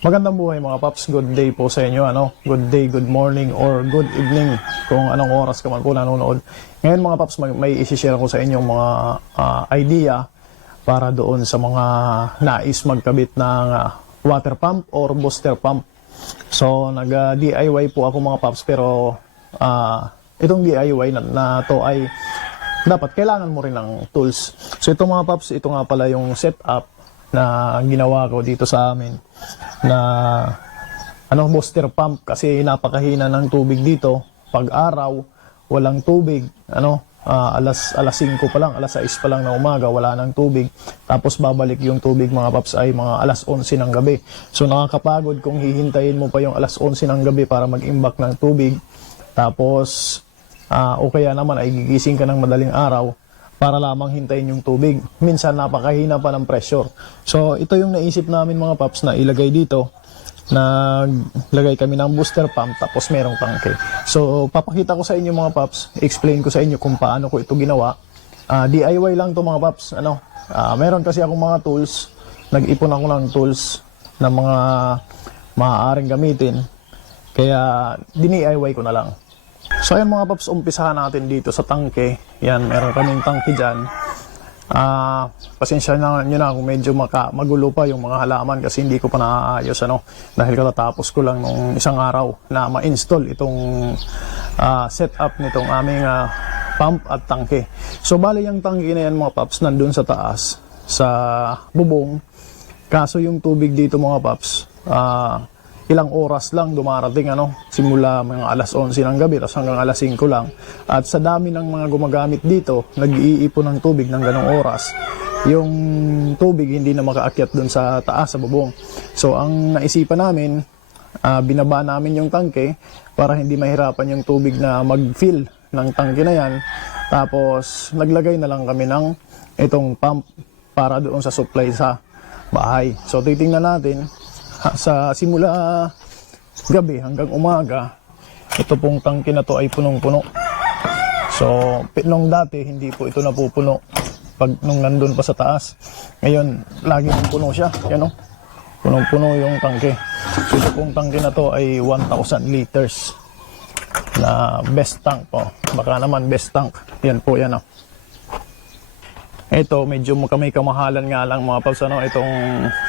Magandang buhay mga paps, good day po sa inyo, good day, good morning, or good evening kung anong oras ka man po nanonood. Ngayon mga paps, may isi-share ko sa inyong mga idea para doon sa mga nais magkabit ng water pump or booster pump. So nag-DIY po ako mga paps, pero itong DIY na to ay dapat kailangan mo rin ng tools. So ito mga paps, ito nga pala yung setup na ginawa ko dito sa amin na booster pump, kasi napakahina ng tubig dito. Pag araw walang tubig, alas 5 pa lang, alas 6 pa lang na umaga wala ng tubig, tapos babalik yung tubig mga paps ay mga alas 11 ng gabi. So nakakapagod kung hihintayin mo pa yung alas 11 ng gabi para mag-imbak ng tubig, tapos o kaya naman ay gigising ka ng madaling araw para lamang hintayin yung tubig. Minsan napakahina pa ng pressure. So ito yung naisip namin mga paps na ilagay dito. Naglagay kami ng booster pump tapos merong tangke. So papakita ko sa inyo mga paps, explain ko sa inyo kung paano ko ito ginawa. DIY lang to mga paps. Meron kasi akong mga tools. Nag-ipon ako ng tools na mga maaaring gamitin. Kaya DIY ko na lang. So ayan mga paps, umpisahan natin dito sa tangke. Yan, meron kaming tangke dyan. Pasensya na nyo na kung medyo magulo pa yung mga halaman kasi hindi ko pa naaayos dahil katatapos ko lang nung isang araw na ma-install itong setup nitong aming pump at tangke. So bali yung tangke na yan mga paps nandun sa taas sa bubong, kaso yung tubig dito mga paps ilang oras lang dumarating, simula mga alas 11 ng gabi tapos hanggang alas 5 lang. At sa dami ng mga gumagamit dito, nag-iipon ng tubig ng ganong oras, yung tubig hindi na makaakyat dun sa taas sa bubong. So ang naisipan namin, binaba namin yung tangke para hindi mahirapan yung tubig na mag-fill ng tangke na yan. Tapos naglagay na lang kami ng itong pump para doon sa supply sa bahay. So titingnan natin sa simula gabi hanggang umaga, ito pong tangke na to ay punong-puno. So nung dati hindi po ito napupuno pag nung nandun pa sa taas. Ngayon laging puno siya, punong-puno yung tangke. So ito pong tangke na to ay 1,000 liters na best tank po. Baka naman best tank. Yan po yan. Ito, medyo may kamahalan nga lang mga paps, itong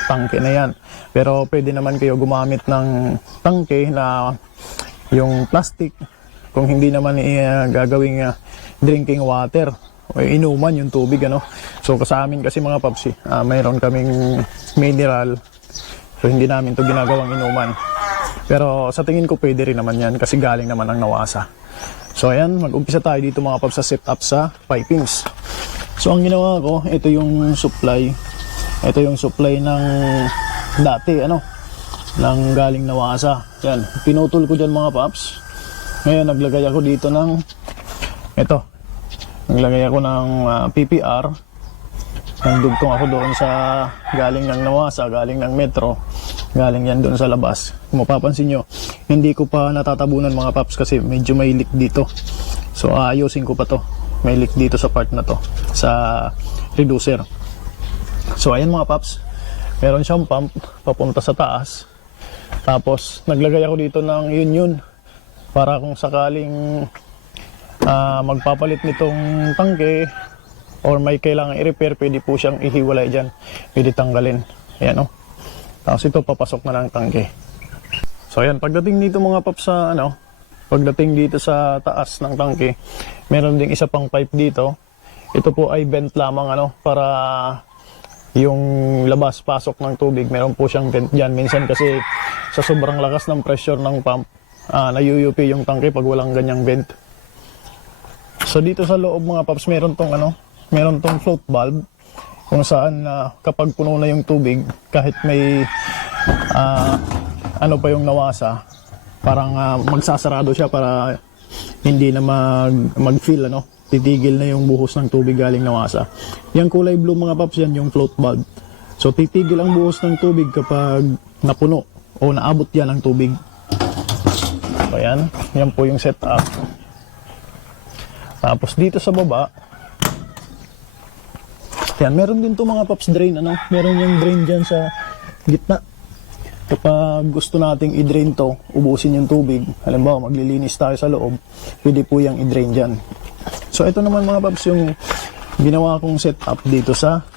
tangke na yan. Pero pwede naman kayo gumamit ng tangke na yung plastic kung hindi naman gagawing drinking water o inuman yung tubig, So sa amin kasi mga paps, mayroon kaming mineral, so hindi namin to ginagawang inuman. Pero sa tingin ko pwede rin naman yan kasi galing naman ang nawasa. So ayan, mag-umpisa tayo dito mga paps sa setup sa pipings. So ang ginawa ko, ito yung supply. Ito yung supply ng dati, ng galing nawasa. Yan, pinutol ko dyan mga paps. Ngayon naglagay ako dito ng naglagay ako ng PPR. Nagdugtong ako doon sa galing ng nawasa, galing ng metro. Galing yan doon sa labas. Kung mapapansin nyo, hindi ko pa natatabunan mga paps kasi medyo may leak dito. So ayusin ko pa to. May leak dito sa part na to, sa reducer. So ayan mga paps, meron siyang pump papunta sa taas. Tapos naglagay ako dito ng yun para kung sakaling magpapalit nitong tangke or may kailangan i-repair, pwede po siyang ihiwalay dyan, pwede tanggalin. Ayan Tapos ito papasok na lang tangke. So ayan, pagdating dito mga paps sa pagdating dito sa taas ng tangke, meron ding isa pang pipe dito. Ito po ay vent lamang para yung labas-pasok ng tubig. Meron po siyang vent dyan. Minsan kasi sa sobrang lakas ng pressure ng pump, nayuyupi yung tangke pag walang ganyang vent. So dito sa loob mga paps, meron tong float valve kung saan kapag puno na yung tubig, kahit may pa yung nawasa, parang magsasarado siya para hindi na mag-fill, titigil na yung buhos ng tubig galing nawasa. Yung kulay blue mga paps, yan yung float valve. So titigil ang buhos ng tubig kapag napuno o naabot yan ang tubig. So yan po yung setup. Tapos dito sa baba, yan, meron din to mga paps drain, meron yung drain dyan sa gitna. kapag gusto nating i-drain to, ubusin yung tubig, halimbawa maglilinis tayo sa loob, pwede po yung i-drain dyan. So ito naman mga paps yung ginawa kong setup dito sa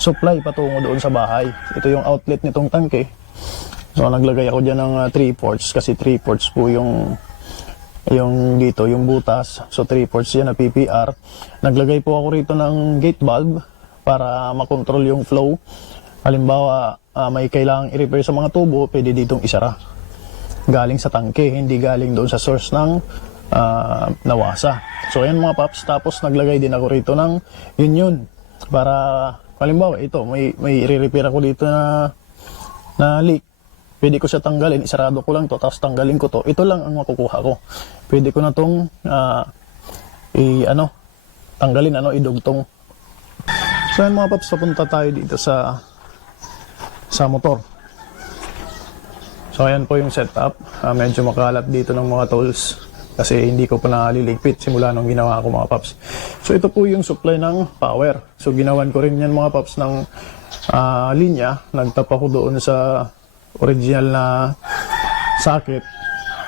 supply patungo doon sa bahay. Ito yung outlet nitong tangke. So naglagay ako dyan ng 3 ports kasi 3 ports po yung dito, yung butas. So 3 ports yan na PPR. Naglagay po ako rito ng gate valve para makontrol yung flow. Halimbawa, may kailangang i-repair sa mga tubo, pwede ditong isara. Galing sa tangke, hindi galing doon sa source ng nawasa. So ayan mga paps, tapos naglagay din ako rito ng union para halimbawa ito, may i-repair ako dito na leak. Pwede ko siya tanggalin, isarado ko lang to, tapos tanggalin ko to. Ito lang ang makukuha ko. Pwede ko na tong tanggalin, idugtong. So yan mga paps, papunta tayo dito sa motor. So ayan po yung setup. Medyo makalat dito ng mga tools kasi hindi ko pa naliligpit simula nung ginawa ko mga paps. So ito po yung supply ng power. So ginawan ko rin yan mga paps ng linya. Nagtap ako doon sa original na socket.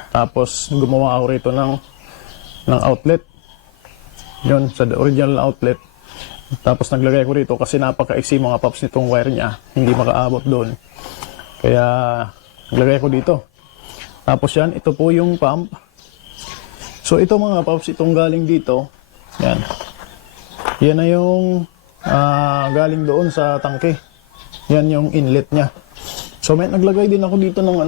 Tapos gumawa ako rito ng outlet. Yun, sa original outlet. Tapos naglagay ko rito kasi napaka-iksi mga paps nitong wire niya. Hindi makaabot doon. Kaya naglagay ko dito. Tapos yan, ito po yung pump. So ito mga paps, itong galing dito. Yan. Yan na yung galing doon sa tangke. Yan yung inlet niya. So may naglagay din ako dito ng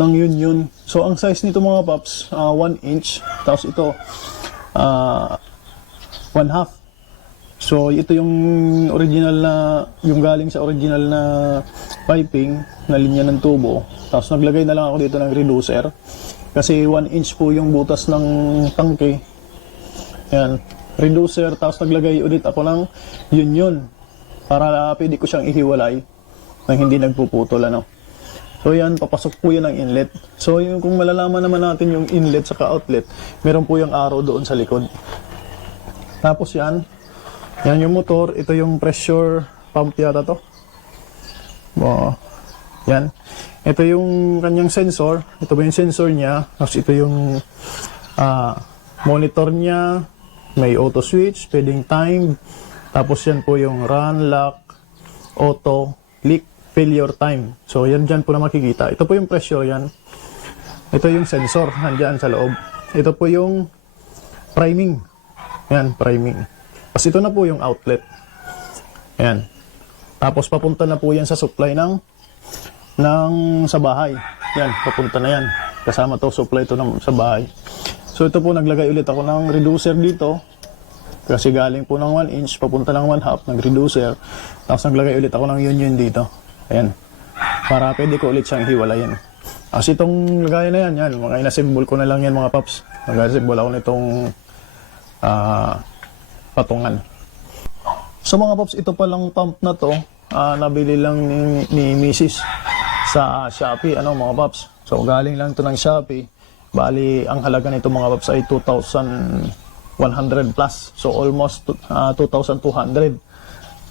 ng union. So ang size nito mga paps, 1 inch. Tapos ito 1/2. So ito yung original na, yung galing sa original na piping na linya ng tubo. Tapos naglagay na lang ako dito ng reducer kasi 1 inch po yung butas ng tangke. Yan, reducer. Tapos naglagay ulit ako ng union para pwede ko siyang ihiwalay nang hindi nagpuputol So yan, papasok po yan ng inlet. So yung, kung malalaman naman natin yung inlet saka outlet, meron po yung arrow doon sa likod. Tapos yan yung motor. Ito yung pressure pump yata to. Yan. Ito yung kanyang sensor. Ito ba yung sensor niya? Tapos ito yung monitor niya. May auto switch, pwedeng time. Tapos yan po yung run, lock, auto, leak, failure time. So yan dyan po na makikita. Ito po yung pressure yan. Ito yung sensor. Nandyan sa loob. Ito po yung priming. Yan, priming. Tapos ito na po yung outlet. Ayan. Tapos papunta na po yan sa supply ng sa bahay. Yan, papunta na yan. Kasama to, supply to sa bahay. So ito po, naglagay ulit ako ng reducer dito. Kasi galing po ng 1 inch, papunta ng 1/2, nag-reducer. Tapos naglagay ulit ako ng union dito. Ayan. Para pwede ko ulit siyang hiwalayin. Kasi itong lagay na yan, mga inasimbol ko na lang yan mga paps. Nag-asimbol ako nitong patungan. So mga paps, ito palang pump na to, nabili lang ni Mrs. sa Shopee, mga paps. So galing lang to ng Shopee. Bali, ang halaga nito mga paps ay 2,100 plus. So almost 2,200.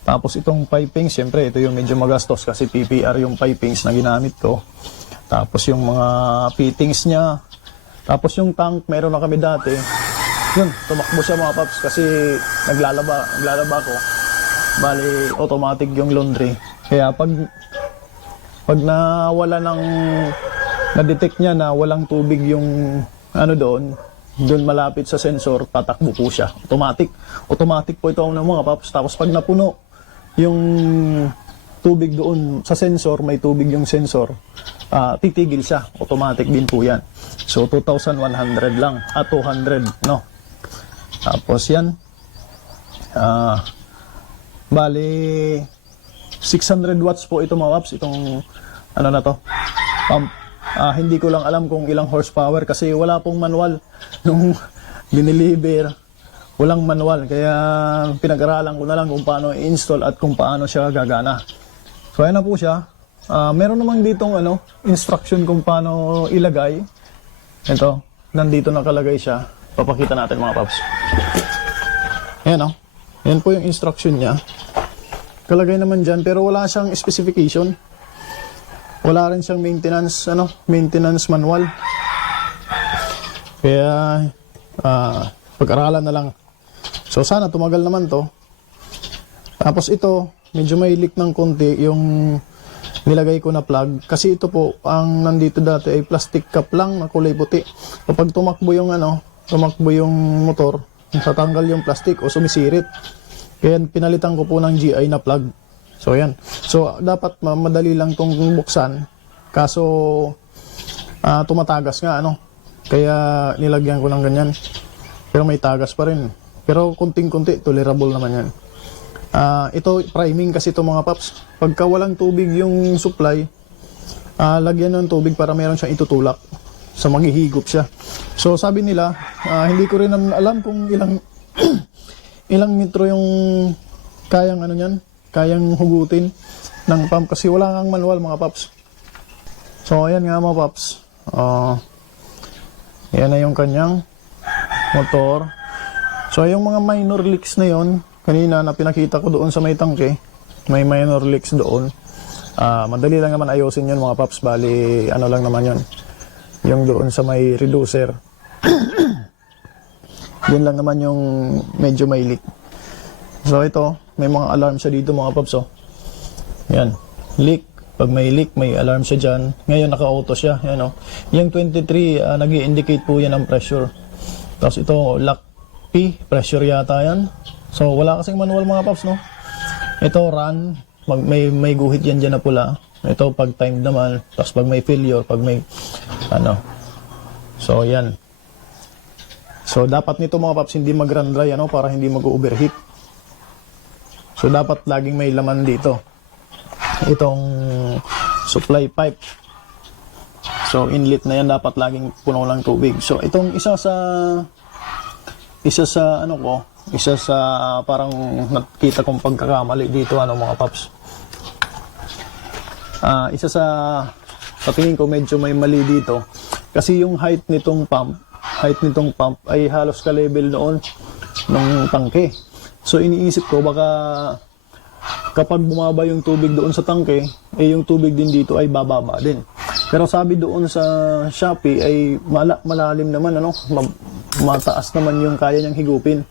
Tapos itong piping, siyempre ito yung medyo magastos kasi PPR yung pipings na ginamit ko. Tapos yung mga fittings niya. Tapos yung tank, meron na kami dati. Yun, tumakbo siya mga paps kasi naglalaba ko. Bali, automatic yung laundry. Kaya pag nawala na-detect niya na walang tubig yung doon malapit sa sensor, tatakbo po siya. Automatic po ito ng mga paps. Tapos pag napuno yung tubig doon sa sensor, may tubig yung sensor, titigil siya. Automatic din po yan. So 2,100 lang, 200, no? Tapos yan, bali 600 watts po ito mga paps, itong na to, pump. Hindi ko lang alam kung ilang horsepower kasi wala pong manual nung dineliver. Walang manual, kaya pinag-aralan ko na lang kung paano i-install at kung paano siya gagana. So ayan na po siya. Meron namang ditong instruction kung paano ilagay. Ito, nandito nakalagay siya. Papakita natin mga paps. Ayan Yan po yung instruction niya. Kalagay naman dyan pero wala siyang specification. wala rin siyang maintenance manual. Kaya pag-aralan na lang. So sana tumagal naman to. Tapos ito, medyo may leak ng konti yung nilagay ko na plug. Kasi ito po, ang nandito dati ay plastic cap lang na kulay puti. Kapag tumakbo yung motor, tatanggal yung plastic o sumisirit. Kaya pinalitan ko po ng GI na plug. So yan. So dapat madali lang tong buksan. Kaso tumatagas nga Kaya nilagyan ko ng ganyan. Pero may tagas pa rin. Pero kunting-kunti, tolerable naman yan. Ito, priming kasi ito mga paps. Pagka walang tubig yung supply, lagyan ng tubig para meron siyang itutulak. So maghihigop siya. So sabi nila, hindi ko rin alam kung ilang ilang metro yung kayang kayang hugutin ng pump kasi wala kang manual mga paps. So ayan nga mga paps. Yan na yung kanyang motor. So yung mga minor leaks na yon, kanina na pinakita ko doon sa may tangke, may minor leaks doon. Madali lang naman ayusin yun mga paps, bali lang naman yun. Yung doon sa may reducer. Yun lang naman yung medyo may leak. So ito, may mga alarm siya dito mga paps. Yan, leak. Pag may leak, may alarm siya dyan. Ngayon, naka-auto siya. Yan, yung 23, nag-i-indicate po yan ng pressure. Tapos ito, lock P, pressure yata yan. So, wala kasing manual mga paps, Ito, run. May guhit yan dyan na pula. Ito, pag time naman. Tapos pag may failure, pag may, So, yan. So, dapat nito mga paps, hindi mag-run dry, para hindi mag-overheat. So, dapat laging may laman dito. Itong supply pipe. So inlet na yan dapat laging puno ng tubig. So itong isa sa parang nakita kong pagkakamali dito mga paps. Isa sa tingin ko medyo may mali dito. Kasi yung height nitong pump ay halos ka-level noon ng tangke. So iniisip ko baka kapag bumaba yung tubig doon sa tangke, yung tubig din dito ay bababa din. Pero sabi doon sa Shopee ay malalim naman, mataas naman yung kaya niyang higupin.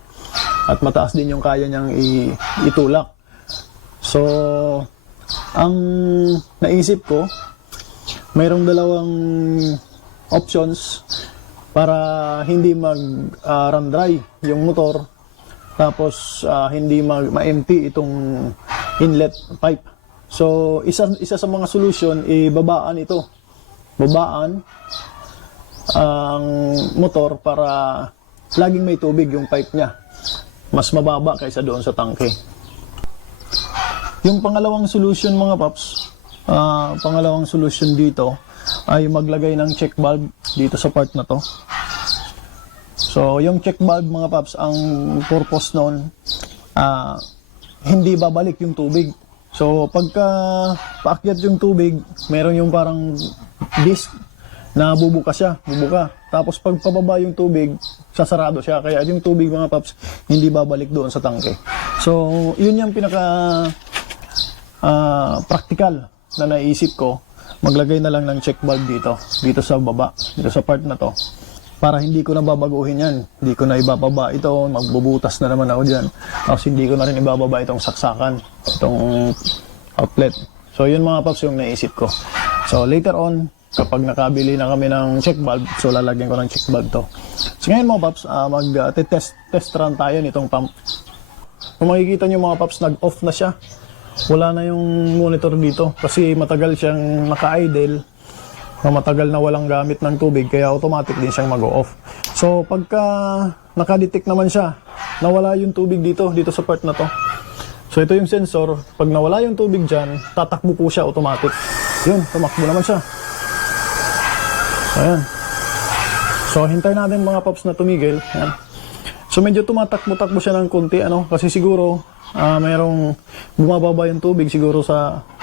At mataas din yung kaya niyang itulak. So, ang naisip ko, mayroong dalawang options para hindi mag-run dry yung motor. Tapos hindi ma-empty itong inlet pipe. So isa sa mga solution babaan ito. Babaan ang motor para laging may tubig yung pipe niya. Mas mababa kaysa doon sa tangke. Yung pangalawang solution mga paps, pangalawang solution dito ay maglagay ng check valve dito sa part na to. So, yung check valve mga paps, ang purpose noon, hindi babalik yung tubig. So, pagka paakyat yung tubig, meron yung parang disc na bubuka siya, Tapos pag pababa yung tubig, sasarado siya. Kaya yung tubig mga paps, hindi babalik doon sa tangke. So, yun yung pinaka practical na naisip ko. Maglagay na lang ng check valve dito sa baba, dito sa part na to. Para hindi ko na babaguhin yan. Hindi ko na ibababa ito. Magbubutas na naman ako dyan. Tapos hindi ko na rin ibababa itong saksakan. Itong outlet. So yun mga paps yung naisip ko. So later on, kapag nakabili na kami ng check valve, so lalagyan ko ng check valve to. So ngayon mga paps, mag-test run tayo nitong pump. Kung makikita nyo mga paps, nag-off na siya. Wala na yung monitor dito. Kasi matagal siyang naka-idle. Matagal na walang gamit ng tubig kaya automatic din siyang mag-off. So pagka nakadetect naman siya, nawala yung tubig dito sa part na to. So ito yung sensor, pag nawala yung tubig dyan, tatakbo po siya automatic. Yun, tumakbo naman siya. Ayan. So hintay natin mga paps na tumigil. Ayan. So medyo tumatakbo-takbo siya ng konti, kasi siguro mayroong bumababa yung tubig siguro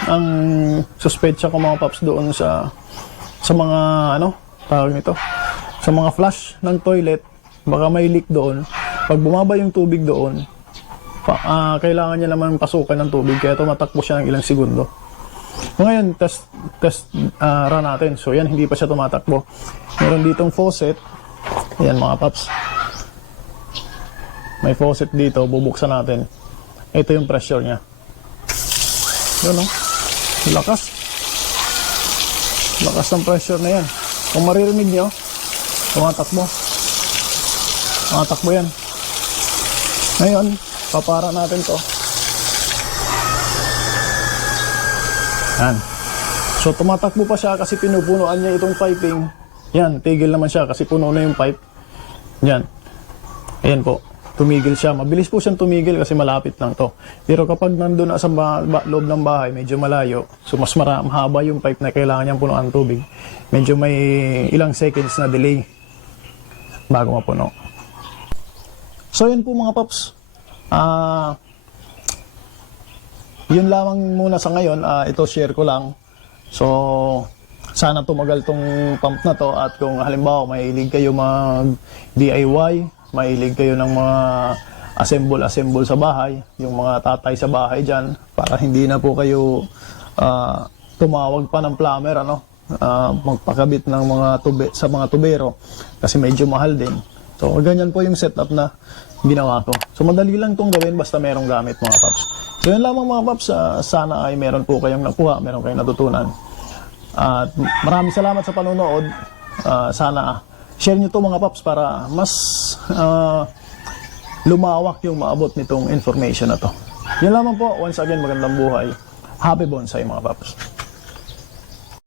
ang suspecha ko mga paps doon sa mga tawag nito, sa mga flush ng toilet, baka may leak doon. Pag bumaba yung tubig doon, kailangan niya naman pasukan ng tubig, kaya tumatakbo siya ng ilang segundo. So ngayon, test run natin. So yan, hindi pa siya tumatakbo. Meron ditong faucet. Yan mga paps. May faucet dito, bubuksan natin. Ito yung pressure niya. Yun o. Lakas. Lakas ng pressure na yan. Kung maririnig nyo, tumatakbo. Tumatakbo yan. Ngayon, papara natin to. Yan. So tumatakbo pa siya kasi pinupunuan niya itong piping. Yan, tigil naman siya kasi puno na yung pipe. Yan. Ayan po. Tumigil siya. Mabilis po siyang tumigil kasi malapit lang to. Pero kapag nandun na sa loob ng bahay, medyo malayo, so mas mahaba yung pipe na kailangan niyang punuan tubig. Medyo may ilang seconds na delay bago mapuno. So yun po mga paps. Yun lamang muna sa ngayon. Ito share ko lang. So sana tumagal tong pump na to, at kung halimbawa mahilig kayo mag DIY, mahilig kayo ng mga assemble sa bahay, yung mga tatay sa bahay dyan, para hindi na po kayo tumawag pa ng plumber, magpakabit ng mga sa mga tubero kasi medyo mahal din. So ganyan po yung setup na ginawa ko. So madali lang itong gawin basta merong gamit mga paps. So yun lamang mga paps, sana ay meron po kayong nakuha, meron kayong natutunan. At maraming salamat sa panonood. Sana share nyo to mga paps para mas lumawak yung maabot nitong information na to. Yun lamang po. Once again, magandang buhay. Happy bonsai mga paps.